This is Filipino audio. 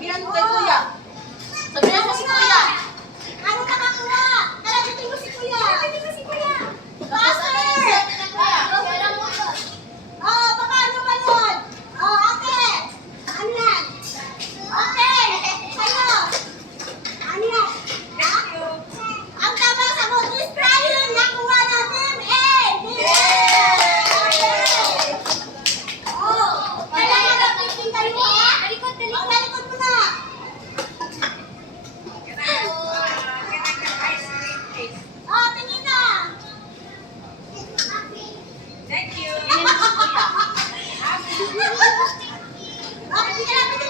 Sabihan mo kay kuya. Sabihan mo si kuya. Ano nakakuha? Nalabitin mo si kuya. Nalabitin mo si kuya. Tapos ano yung sabi ng kuya? Oh, paano ba yun? Oh, ate. Ano yan? Okay. Sa'yo. Ano yan? Ha? Ang tama sa mo is crying. Nakuha natin. Oh, kailangan natin pintayin mo, ha? Talikod mo na. Oh, tingin na. Thank you. Okay, sige lang.